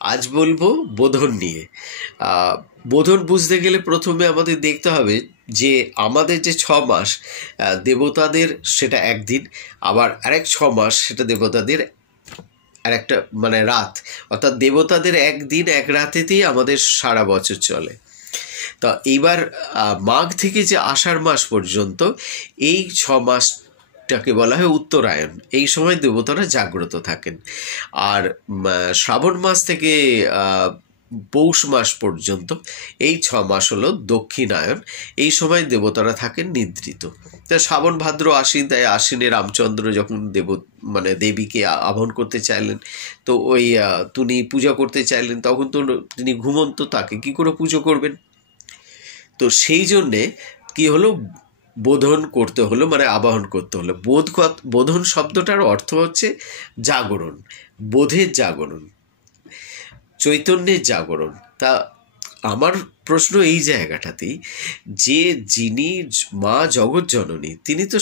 আজ বলবো বোধন নিয়ে। বোধন বুঝতে গেলে প্রথমে আমাদের দেখতে হবে যে আমাদের যে 6 মাস দেবতাদের সেটা একদিন, আবার আরেক 6 মাস সেটা দেবতাদের আর একটা মানে রাত, অর্থাৎ দেবতাদের একদিন এক রাতেতেই আমাদের সারা বছর চলে। তো এইবার মাঘ থেকে যে আষাঢ় মাস পর্যন্ত এই 6 মাসটাকে বলা হয় উত্তরায়ণ। এই সময় দেবতারা জাগ্রত থাকেন। আর শ্রাবণ মাস থেকে পৌষ মাস পর্যন্ত এই 6 মাস হলো দক্ষিণায়ন। এই সময় দেবতারা থাকেন নিদ্রিত। তা শ্রাবণ ভাদ্র আশ্বিন, তাই আশ্বিনে রামচন্দ্র যখন মানে দেবীকে আবাহন করতে চাইলেন, তো ওই তিনি পূজা করতে চাইলেন, তখন তো তিনি ঘুমন্ত, তাকে কি করে পুজো করবেন? তো সেই জন্যে কি হলো, বোধন করতে হলো, মানে আবাহন করতে হলো। বোধন শব্দটার অর্থ হচ্ছে জাগরণ, বোধের জাগরণ, চৈতন্যের জাগরণ। তা আমার প্রশ্ন এই জায়গাটাতেই যে যিনি মা জগৎ জননী, তিনি তো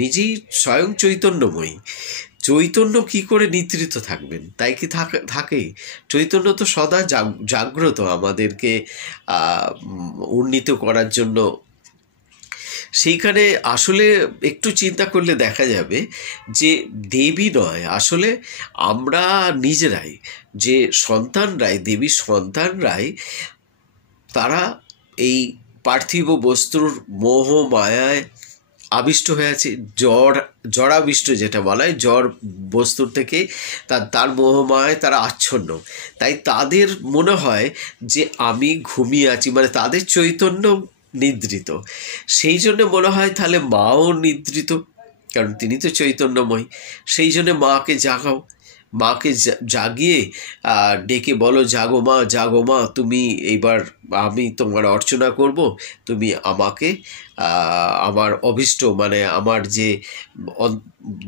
নিজেই স্বয়ং চৈতন্যময়ী। চৈতন্য কি করে নিদ্রিত থাকবেন? তাই কি থাকে? চৈতন্য তো সদা জাগ্রত, আমাদেরকে উন্নীত করার জন্য। সেইখানে আসলে একটু চিন্তা করলে দেখা যাবে যে দেবী নয়, আসলে আমরা নিজেরাই, যে সন্তানরাই, দেবীর সন্তানরাই, তারা এই পার্থিব বস্তুর মোহ মায়ায় আবিষ্ট হয়ে আছে। জড়াবিষ্ট যেটা বলা হয়, জড় বস্তুর থেকে তার মোহমায় তারা আচ্ছন্ন। তাই তাদের মনে হয় যে আমি ঘুমিয়ে আছি, মানে তাদের চৈতন্য নিদ্রিত। সেই জন্য মনে হয় তাহলে মাও নিদ্রিত, কারণ তিনি তো চৈতন্যময়। সেই জন্য মাকে জাগাও, মাকে জাগিয়ে ডেকে বলো, জাগো মা, জাগো মা, তুমি এইবার, আমি তোমার অর্চনা করব, তুমি আমাকে আমার অভীষ্ট, মানে আমার যে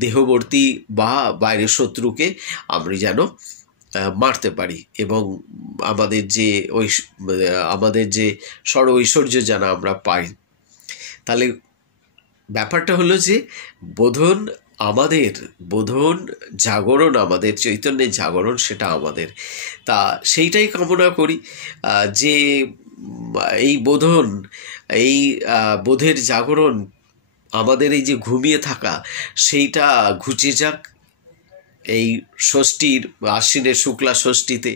দেহবর্তী বা বাইরের শত্রুকে আমি যেন মারতে পারি, এবং আমাদের যে ঐশ্বর্য যেন আমরা পাই। তাহলে ব্যাপারটা হলো যে বোধন জাগরণ, আমাদের চৈতন্যের জাগরণ, সেটা আমাদের। তা সেইটাই কামনা করি যে এই বোধের জাগরণ, আমাদের এই যে ঘুমিয়ে থাকা, সেইটা ঘুচে যাক এই ষষ্ঠীর, আশ্বিনের শুক্লা ষষ্ঠীতে।